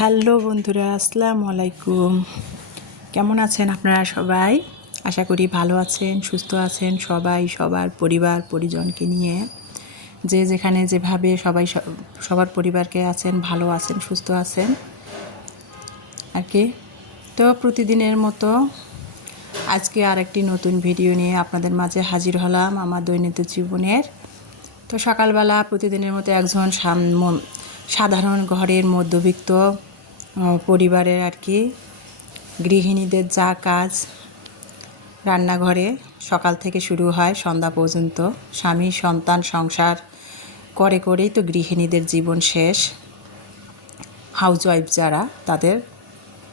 Hello বন্ধুরা, আসসালামু আলাইকুম। কেমন আছেন আপনারা সবাই? আশা করি ভালো আছেন, সুস্থ আছেন সবাই সবার পরিবার পরিজনকে নিয়ে। যে যেখানে যেভাবে সবাই সবার পরিবারকে আছেন, ভালো আছেন, সুস্থ আছেন আর কি। তো প্রতিদিনের মতো আজকে আরেকটি নতুন ভিডিও নিয়ে আপনাদের মাঝে হাজির হলাম আমার দৈনন্দিন জীবনের। তো সকালবেলা প্রতিদিনের মতো একজন সাধারণ ঘরের মধ্যবিত্ত পরিবারের আর কি গৃহিণীদের যা কাজ রান্নাঘরে সকাল থেকে শুরু হয় সন্ধ্যা পর্যন্ত, স্বামী সন্তান সংসার করেই তো গৃহিণীদের জীবন শেষ, হাউসওয়াইফ যারা তাদের।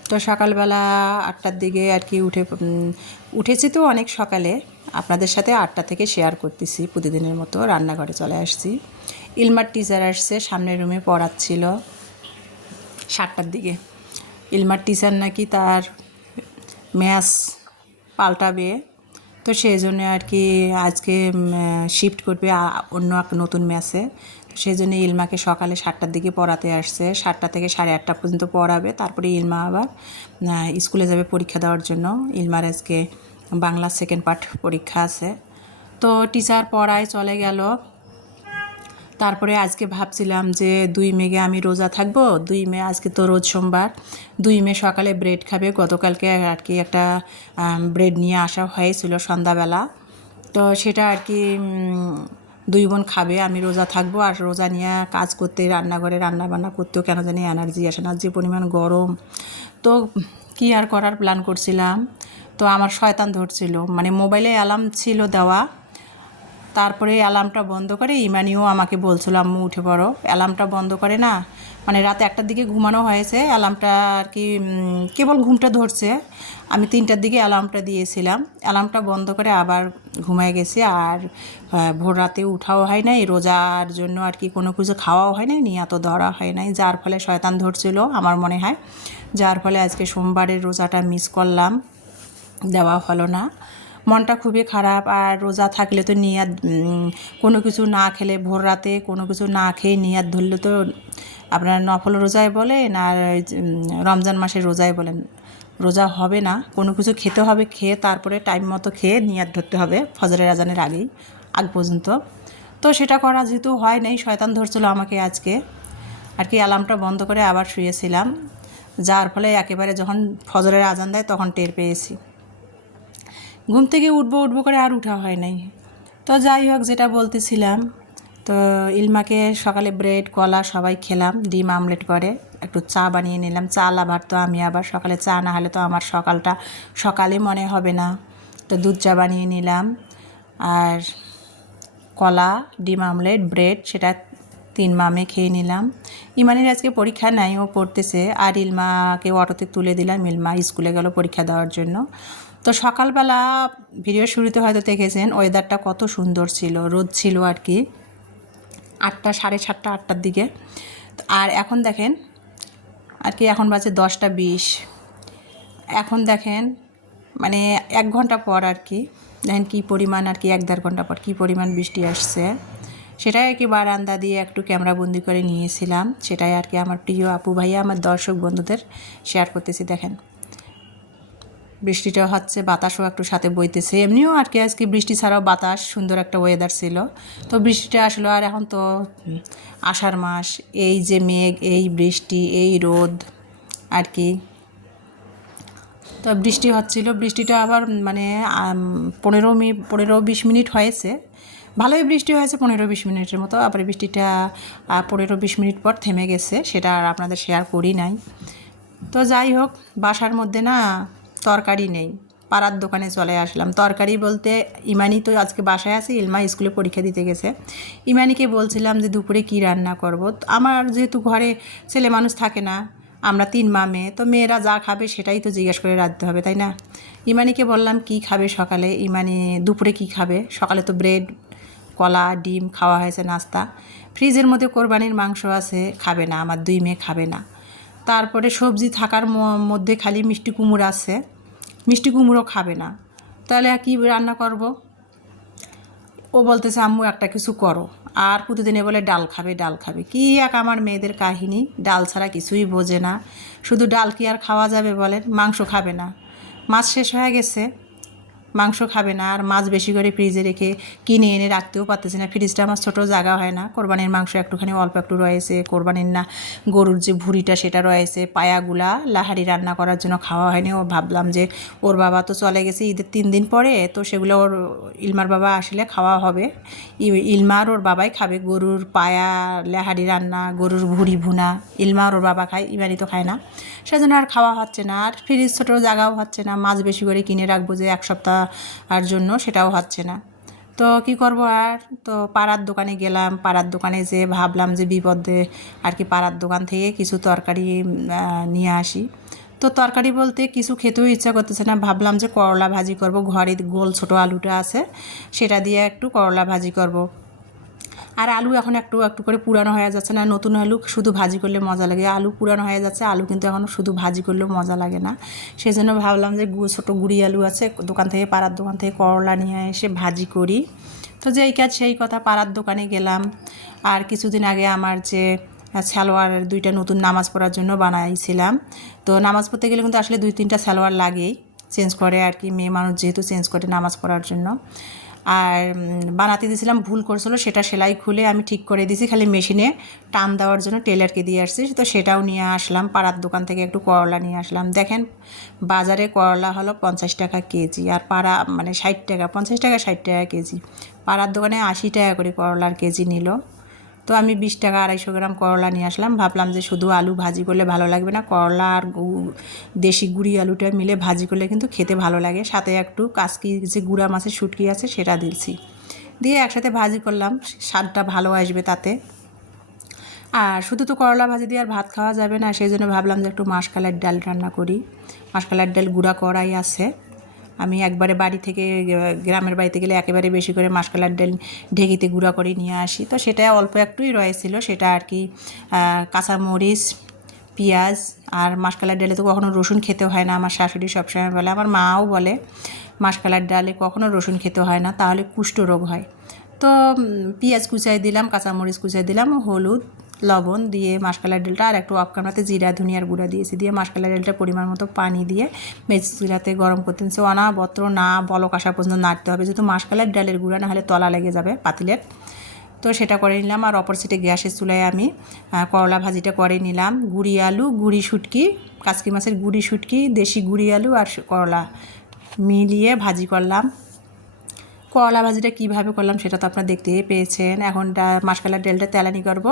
তো সকালবেলা 8টার দিকে আর কি উঠেছি তো অনেক সকালে, আপনাদের সাথে 8টা থেকে শেয়ার করতেছি। প্রতিদিনের মতো রান্নাঘরে চলে আসছি। ইলমার টিচার আসছে, সামনের রুমে পড়াচ্ছিল 7টার দিকে। ইলমার টিচার নাকি তার ম্যাথস পাল্টাবে, তো সেই জন্য আর কি আজকে শিফট করবে অন্য এক নতুন ম্যাথসে। তো সেই জন্য ইলমাকে সকালে 7টার দিকে পড়াতে আসছে। 7টা থেকে 8:30 পর্যন্ত পড়াবে, তারপরে ইলমা আবার স্কুলে যাবে পরীক্ষা দেওয়ার জন্য। ইলমার আজকে বাংলা সেকেন্ড পার্ট পরীক্ষা আছে। তো টিচার পড়ায় চলে গেল। তারপরে আজকে ভাবছিলাম যে 2 মেয়ে আমি রোজা থাকবো। 2 মে আজকে তো রোজ সোমবার, 2 মে সকালে ব্রেড খাবে। গতকালকে আর কি একটা ব্রেড নিয়ে আসা হয়েছিল সন্ধ্যাবেলা, তো সেটা আর কি 2 বোন খাবে। আমি রোজা থাকবো, আর রোজা নিয়ে কাজ করতে রান্নাঘরে রান্নাবান্না করতেও কেন জানি এনার্জি আসে না, যে পরিমাণ গরম। তো কি আর করার প্ল্যান করছিলাম, তো আমার শয়তান ধরছিল, মানে মোবাইলে অ্যালার্ম ছিল দেওয়া। তারপরে অ্যালার্মটা বন্ধ করে ইমানিও আমাকে বলছিল আম্মু উঠে পড়ো, অ্যালার্মটা বন্ধ করে না, মানে রাতে 1টার দিকে ঘুমানো হয়েছে, অ্যালার্মটা আর কি কেবল ঘুমটা ধরছে। আমি 3টার দিকে অ্যালার্মটা দিয়েছিলাম, অ্যালার্মটা বন্ধ করে আবার ঘুমায় গেছি। আর ভোর রাতে উঠাও হয় নাই, রোজার জন্য আর কি কোনো কিছু খাওয়াও হয় নাই, নিয়াত ধরা হয় নাই, যার ফলে শয়তান ধরছিল আমার মনে হয়, যার ফলে আজকে সোমবারের রোজাটা মিস করলাম, দেওয়া হলো না। মনটা খুবই খারাপ। আর রোজা থাকলে তো নিয়াত, কোনো কিছু না খেলে ভোর রাতে কোনো কিছু না খেয়ে নিয়াত ধরলে তো আপনার নফল রোজায় বলেন আর রমজান মাসের রোজায় বলেন, রোজা হবে না। কোনো কিছু খেতে হবে, খেয়ে তারপরে টাইম মতো খেয়ে নিয়াত ধরতে হবে ফজরের আজানের আগ পর্যন্ত। তো সেটা করা যেহেতু হয় নাই, শয়তান ধরছিল আমাকে আজকে আর কি। অ্যালার্মটা বন্ধ করে আবার শুয়েছিলাম, যার ফলে একেবারে যখন ফজরের আজান দেয় তখন টের পেয়েছি। ঘুম থেকে উঠবো করে আর উঠা হয় নাই। তো যাই হোক, যেটা বলতেছিলাম, তো ইলমাকে সকালে ব্রেড কলা সবাই খেলাম, ডিম আমলেট করে একটু চা বানিয়ে নিলাম। চা লাভার তো আমি, আবার সকালে চা না হলে তো আমার সকালটা সকালে মনে হবে না। তো দুধ চা বানিয়ে নিলাম, আর কলা ডিম আমলেট ব্রেড সেটা 3 মামে খেয়ে নিলাম। ইমানের আজকে পরীক্ষা নাই, ও পড়তেছে। আর ইলমাকে অটোতে তুলে দিলাম, ইলমা স্কুলে গেল পরীক্ষা দেওয়ার জন্য। তো সকালবেলা ভিডিও শুরুতে হয়তো দেখেছেন ওয়েদারটা কত সুন্দর ছিল, রোদ ছিল আর কি 8টা 7:30 8টার দিকে। আর এখন দেখেন আর কি এখন বাজে 10টা 20। এখন দেখেন মানে 1 ঘন্টা পর আর কি দেখেন কী পরিমাণ আর কি 1-1.5 ঘন্টা পর কী পরিমাণ বৃষ্টি আসছে। সেটাই আর কি বারান্দা দিয়ে একটু ক্যামেরাবন্দি করে নিয়েছিলাম। সেটাই আর কি আমার প্রিয় আপু ভাইয়া আমার দর্শক বন্ধুদের শেয়ার করতেছি। দেখেন বৃষ্টিটা হচ্ছে, বাতাসও একটু সাথে বইতেছে। এমনিও আর কি আজকে বৃষ্টি ছাড়াও বাতাস, সুন্দর একটা ওয়েদার ছিল। তো বৃষ্টিটা আসলো। আর এখন তো আষাঢ় মাস, এই যে মেঘ, এই বৃষ্টি, এই রোদ আর কি। তো বৃষ্টি হচ্ছিল, বৃষ্টিটা আবার মানে 15-20 মিনিট হয়েছে, ভালোই বৃষ্টি হয়েছে 15-20 মিনিটের মতো। আবার বৃষ্টিটা 15-20 মিনিট পর থেমে গেছে, সেটা আর আপনাদের শেয়ার করি নাই। তো যাই হোক, বাসার মধ্যে না তরকারি নেই, পাড়ার দোকানে চলে আসলাম। তরকারি বলতে ইমানি তো আজকে বাসায় আছে, ইলমা স্কুলে পরীক্ষা দিতে গেছে। ইমানিকে বলছিলাম যে দুপুরে কি রান্না করব। আমার যেহেতু ঘরে ছেলে মানুষ থাকে না, আমরা 3 মা মেয়ে, তো মেয়েরা যা খাবে সেটাই তো জিজ্ঞেস করে রাখতে হবে, তাই না। ইমানিকে বললাম কি খাবে সকালে, ইমানি দুপুরে কি খাবে। সকালে তো ব্রেড কলা ডিম খাওয়া হয়েছে নাস্তা, ফ্রিজের মধ্যে কোরবানির মাংস আছে, খাবে না, আমার 2 মেয়ে খাবে না। তারপরে সবজি থাকার মধ্যে খালি মিষ্টি কুমড়ো আছে, মিষ্টি কুমড়ো খাবে না, তাহলে কি রান্না করব। ও বলতেছে আম্মু একটা কিছু করো। আর প্রতিদিনে বলে ডাল খাবে ডাল খাবে। কী এক আমার মেয়েদের কাহিনী, ডাল ছাড়া কিছুই বোঝে না। শুধু ডাল কি আর খাওয়া যাবে বলেন? মাংস খাবে না, মাছ শেষ হয়ে গেছে, মাংস খাবে না। আর মাছ বেশি করে ফ্রিজে রেখে কিনে এনে রাখতেও পারতেছি না, ফ্রিজটা আমার ছোটো জায়গা হয় না। কোরবানির মাংস একটুখানি অল্প একটু রয়েছে, কোরবানির না গরুর যে ভুঁড়িটা সেটা রয়েছে, পায়াগুলা লাহারি রান্না করার জন্য খাওয়া হয়নি। ও ভাবলাম যে ওর বাবা তো চলে গেছে ঈদের 3 দিন পরে, তো সেগুলো ওর ইলমার বাবা আসলে খাওয়া হবে। ইলমার ওর বাবাই খাবে গরুর পায়া লাহারি রান্না, গরুর ভুঁড়ি ভুনা। ইলমার ওর বাবা খায়, ইমারি তো খায় না, সেজন্য আর খাওয়া হচ্ছে না। আর ফ্রিজ ছোটো জায়গাও হচ্ছে না, মাছ বেশি করে কিনে রাখবো যে 1 সপ্তাহ আর জন্য, সেটাও হচ্ছে না। তো কি করব আর, তো পাড়ার দোকানে গেলাম। পাড়ার দোকানে যে ভাবলাম যে বিপদে আর কি পাড়ার দোকান থেকে কিছু তরকারি নিয়ে আসি। তো তরকারি বলতে কিছু খেতেও ইচ্ছা করতেছে না, ভাবলাম যে করলা ভাজি করব। ঘরে গোল ছোটো আলুটা আছে, সেটা দিয়ে একটু করলা ভাজি করব। আর আলু এখন একটু একটু করে পুরানো হয়ে যাচ্ছে না, নতুন আলু শুধু ভাজি করলে মজা লাগে। আলু পুরানো হয়ে যাচ্ছে, আলু কিন্তু এখন শুধু ভাজি করলেও মজা লাগে না। সেই জন্য ভাবলাম যে ছোটো গুঁড়ি আলু আছে দোকান থেকে, পাড়ার দোকান থেকে করলা নিয়ে এসে ভাজি করি। তো যেই কাজ সেই কথা, পাড়ার দোকানে গেলাম। আর কিছুদিন আগে আমার যে সালোয়ারের 2টা নতুন নামাজ পড়ার জন্য বানাইছিলাম। তো নামাজ পড়তে গেলে কিন্তু আসলে 2-3টা সালোয়ার লাগেই, চেঞ্জ করে আর কি, মেয়ে মানুষ যেহেতু চেঞ্জ করে নামাজ পড়ার জন্য। আর বানাতে দিয়েছিলাম, ভুল করছিল, সেটা সেলাই খুলে আমি ঠিক করে দিয়েছি, খালি মেশিনে টান দেওয়ার জন্য টেলারকে দিয়ে আসছি। তো সেটাও নিয়ে আসলাম, পাড়ার দোকান থেকে একটু করলা নিয়ে আসলাম। দেখেন বাজারে করলা হলো 50 টাকা কেজি, আর পাড়া মানে 60 টাকা, 50 টাকা 60 টাকা কেজি। পাড়ার দোকানে 80 টাকা করে করলার কেজি নিল। তো আমি 20 টাকা 250 গ্রাম করলা নিয়ে আসলাম। ভাবলাম যে শুধু আলু ভাজি করলে ভালো লাগবে না, করলা আর দেশি গুঁড়ি আলুটা মিলে ভাজি করলে কিন্তু খেতে ভালো লাগে। সাথে একটু কাসকি যে গুঁড়া মাছের শুটকি আছে সেটা দিয়েছি, দিয়ে একসাথে ভাজি করলাম, স্বাদটা ভালো আসবে তাতে। আর শুধু তো করলা ভাজি দিয়ে আর ভাত খাওয়া যাবে না, সেই জন্য ভাবলাম যে একটু মাসকলাইয়ের ডাল রান্না করি। মাসকলাইয়ের ডাল গুঁড়া করাই আছে, আমি একবারে বাড়ি থেকে গ্রামের বাড়িতে গেলে একেবারে বেশি করে মাসকলাইয়ের ডাল ঢেঁকিতে গুঁড়া করে নিয়ে আসি। তো সেটা অল্প একটুই রয়েছিল, সেটা আর কি কাঁচামরিচ, পেঁয়াজ আর মাসকলাইয়ের ডালে তো কখনো রসুন খেতে হয় না, আমার শাশুড়ি সবসময় বলে, আমার মাও বলে মাসকলাইয়ের ডালে কখনো রসুন খেতে হয় না, তাহলে কুষ্ঠরোগ হয়। তো পেঁয়াজ কুচাই দিলাম, কাঁচামরিচ কুচাই দিলাম, হলুদ লবণ দিয়ে মাসকলাইয়ের ডালটা, আর একটু অফ ক্যামেরাতে জিরা ধনিয়ার গুঁড়া দিয়েছি, দিয়ে মাসকলাইয়ের ডালটা পরিমাণ মতো পানি দিয়ে মেথি চুলাতে গরম করতে দিচ্ছি। অনাবত্র না বলক আসা পর্যন্ত নাড়তে হবে, যেহেতু মাসকলাইয়ের ডালের গুঁড়া না হলে তলা লেগে যাবে পাতিলের। তো সেটা করে নিলাম। আর অপর সাইডে গ্যাসের চুলায় আমি করলা ভাজিটা করে নিলাম। গুঁড়ি আলু, গুঁড়ি শুটকি, কাসকি মাছের গুঁড়ি শুটকি, দেশি গুঁড়ি আলু আর করলা মিলিয়ে ভাজি করলাম। করলা ভাজিটা কীভাবে করলাম সেটা তো আপনারা দেখতেই পেয়েছেন। এখন মাসকলাইয়ের ডালটা তেলানি করব।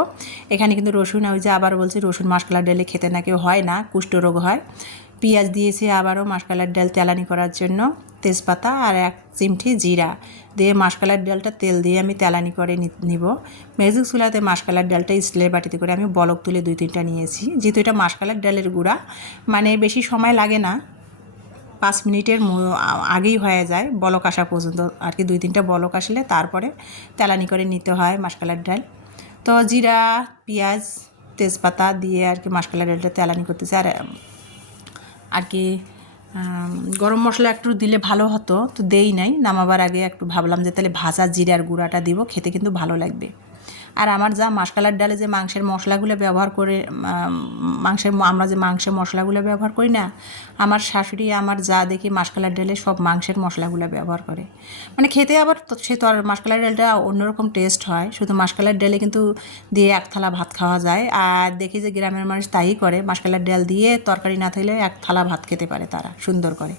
এখানে কিন্তু রসুন, ওই যে আবার বলছি রসুন মাসকলাইয়ের ডালে খেতে নাকি হয় না, কুষ্ঠরোগ হয়। পেঁয়াজ দিয়েছি আবারও মাসকলাইয়ের ডাল তেলানি করার জন্য, তেজপাতা আর 1 চিমটি জিরা দিয়ে মাসকলাইয়ের ডালটা তেল দিয়ে আমি তেলানি করে নিব। ম্যাজিক চুলাতে মাসকলাইয়ের ডালটা স্টিলের বাটিতে করে আমি বলক তুলে 2-3টা নিয়েছি, যেহেতু এটা মাসকলাইয়ের ডালের গুঁড়া, মানে বেশি সময় লাগে না, 5 মিনিটের আগেই হয়ে যায় বলক আসা পর্যন্ত আর কি। 2-3টা বলক আসলে তারপরে তেলানি করে নিতে হয় মাসকলাইয়ের ডাল। তো জিরা, পেঁয়াজ, তেজপাতা দিয়ে আর কি মাসকলাইয়ের ডালটা তেলানি করতেছে। আর কি গরম মশলা একটু দিলে ভালো হতো, তো দেই নাই। নামাবার আগে একটু ভাবলাম যে তাহলে ভাজা জিরার গুঁড়াটা দিব, খেতে কিন্তু ভালো লাগবে। আর আমার যা মাসকলাইয়ের ডালে যে মাংসের মশলাগুলো ব্যবহার করে, আমরা যে মাংসের মশলাগুলো ব্যবহার করি না, আমার শাশুড়ি আমার যা দেখি মাসকলাইয়ের ডালে সব মাংসের মশলাগুলো ব্যবহার করে, মানে খেতে আবার সে তো আর মাসকলাইয়ের ডালটা অন্যরকম টেস্ট হয়। শুধু মাসকলাইয়ের ডালে কিন্তু দিয়ে 1 থালা ভাত খাওয়া যায়। আর দেখি যে গ্রামের মানুষ তাই করে, মাসকলাইয়ের ডাল দিয়ে তরকারি না থাকলে 1 থালা ভাত খেতে পারে তারা সুন্দর করে।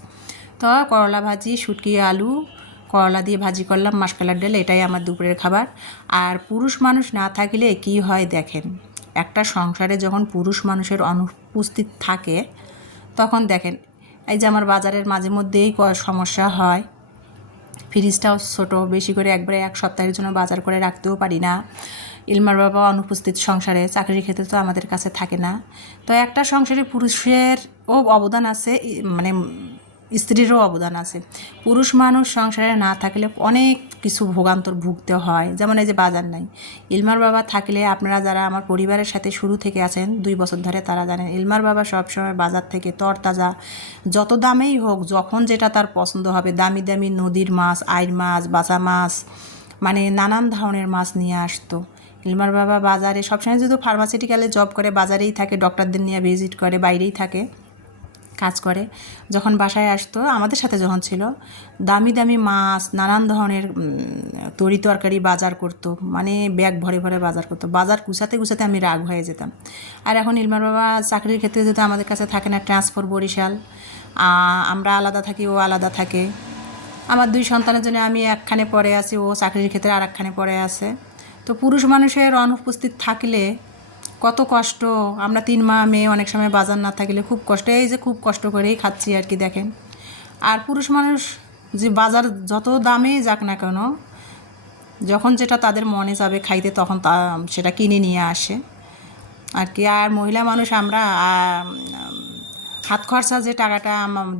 তো করলা ভাজি, শুটকি আলু, করলা দিয়ে ভাজি করলাম, মাসকলাইয়ের ডাল, এটাই আমার দুপুরের খাবার। আর পুরুষ মানুষ না থাকলে কি হয় দেখেন, একটা সংসারে যখন পুরুষ মানুষের অনুপস্থিত থাকে তখন দেখেন, এই যে আমার বাজারের মাঝে মধ্যেই সমস্যা হয়, ফ্রিজটাও ছোটো, বেশি করে একবারে 1 সপ্তাহের জন্য বাজার করে রাখতেও পারি না। ইলমার বাবা অনুপস্থিত সংসারে, চাকরির ক্ষেত্রে তো আমাদের কাছে থাকে না। তো একটা সংসারে পুরুষেরও অবদান আছে, মানে স্ত্রীরও অবদান আছে। পুরুষ মানুষ সংসারে না থাকলে অনেক কিছু ভোগান্তর ভুগতে হয়, যেমন এই যে বাজার নাই। ইলমার বাবা থাকলে, আপনারা যারা আমার পরিবারের সাথে শুরু থেকে আছেন 2 বছর ধরে, তারা জানেন ইলমার বাবা সবসময় বাজার থেকে তরতাজা, যত দামেই হোক, যখন যেটা তার পছন্দ হবে, দামি দামি নদীর মাছ, আইর মাছ, বাঁচা মাছ, মানে নানান ধরনের মাছ নিয়ে আসতো। ইলমার বাবা বাজারে সবসময় যেহেতু ফার্মাসিউটিক্যালে জব করে, বাজারেই থাকে, ডক্টরদের নিয়ে ভিজিট করে, বাইরেই থাকে, কাজ করে। যখন বাসায় আসতো আমাদের সাথে যখন ছিল, দামি দামি মাছ, নানান ধরনের তরি তরকারি বাজার করতো, মানে ব্যাগ ভরে ভরে বাজার করতো। বাজার গুছাতে গুছাতে আমি রাগ হয়ে যেতাম। আর এখন ইলমার বাবা চাকরির ক্ষেত্রে যেহেতু আমাদের কাছে থাকে না, ট্রান্সফার বরিশাল, আমরা আলাদা থাকি, ও আলাদা থাকে। আমার 2 সন্তানের জন্য আমি একখানে পড়ে আছি, ও চাকরির ক্ষেত্রে আর একখানে পড়ে আছে। তো পুরুষ মানুষের অনুপস্থিত থাকলে কত কষ্ট। আমরা 3 মা মেয়ে অনেক সময় বাজার না থাকলে খুব কষ্ট, এই যে খুব কষ্ট করেই খাচ্ছি আর কি, দেখেন। আর পুরুষ মানুষ যে বাজার যত দামেই যাক না কেন, যখন যেটা তাদের মনে যাবে খাইতে, তখন সেটা কিনে নিয়ে আসে আর কি। আর মহিলা মানুষ আমরা হাত খরচা যে টাকাটা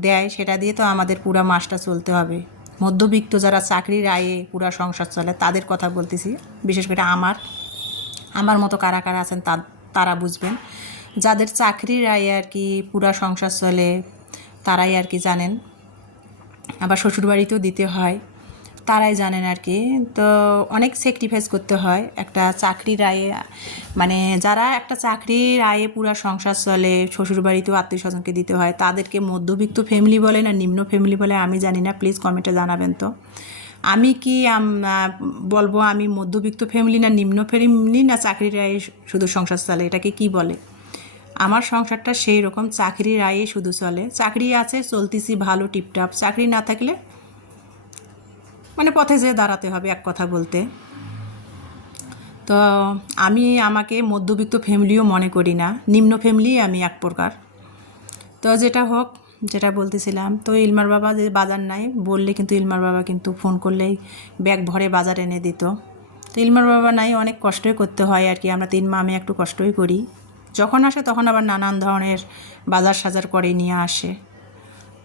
দেয়, সেটা দিয়ে তো আমাদের পুরো মাসটা চলতে হবে। মধ্যবিত্ত যারা চাকরির আয়ে পুরা সংসার চলে, তাদের কথা বলতেছি। বিশেষ করে আমার মতো কারা কারা আছেন তারা বুঝবেন। যাদের চাকরির আয়ে আর কি পুরা সংসার চলে, তারাই আর কি জানেন। আবার শ্বশুরবাড়িতেও দিতে হয়, তারাই জানেন আর কি। তো অনেক স্যাক্রিফাইস করতে হয় একটা চাকরির আয়ে। মানে যারা একটা চাকরির আয়ে পুরা সংসার চলে, শ্বশুরবাড়িতেও আত্মীয় স্বজনকে দিতে হয়, তাদেরকে মধ্যবিত্ত ফ্যামিলি বলে না নিম্ন ফ্যামিলি বলে আমি জানি না, প্লিজ কমেন্টে জানাবেন। তো আমি কি বলবো, আমি মধ্যবিত্ত ফ্যামিলি না নিম্ন ফ্যামিলি, না চাকরির আয়ে শুধু সংসার চলে, এটাকে কি বলে? আমার সংসারটা সেই রকম, চাকরির আয়ে শুধু চলে। চাকরি আছে, চলতেছি ভালো টিপটাপ। চাকরি না থাকলে মানে পথে যেয়ে দাঁড়াতে হবে, এক কথা বলতে। তো আমি আমাকে মধ্যবিত্ত ফ্যামিলিও মনে করি না, নিম্ন ফ্যামিলি আমি এক প্রকার। তো যেটা হোক, যেটা বলতেছিলাম, তো ইলমার বাবা যে বাজার নাই বললে কিন্তু ইলমার বাবা কিন্তু ফোন করলেই ব্যাগ ভরে বাজার এনে দিত। তো ইলমার বাবা নাই, অনেক কষ্টই করতে হয় আর কি। আমরা 3 মা আমি একটু কষ্টই করি। যখন আসে তখন আবার নানান ধরনের বাজার সাজার করে নিয়ে আসে।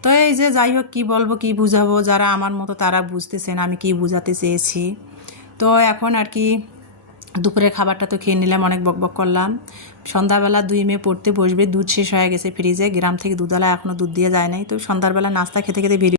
তো এই যে যাই হোক, কী বলবো, কী বুঝাবো, যারা আমার মতো তারা বুঝতেছেন আমি কী বুঝাতে চেয়েছি। তো এখন আর কি দুপুরের খাবারটা তো খেয়ে নিলাম, অনেক বকবক করলাম। সন্ধ্যাবেলা 2 মেয়ে পড়তে বসবে, দুধ শেষ হয়ে গেছে ফ্রিজে, গ্রাম থেকে দুধওয়ালা এখনও দুধ দিয়ে যায় নাই। তো সন্ধ্যাবেলা নাস্তা খেতে খেতে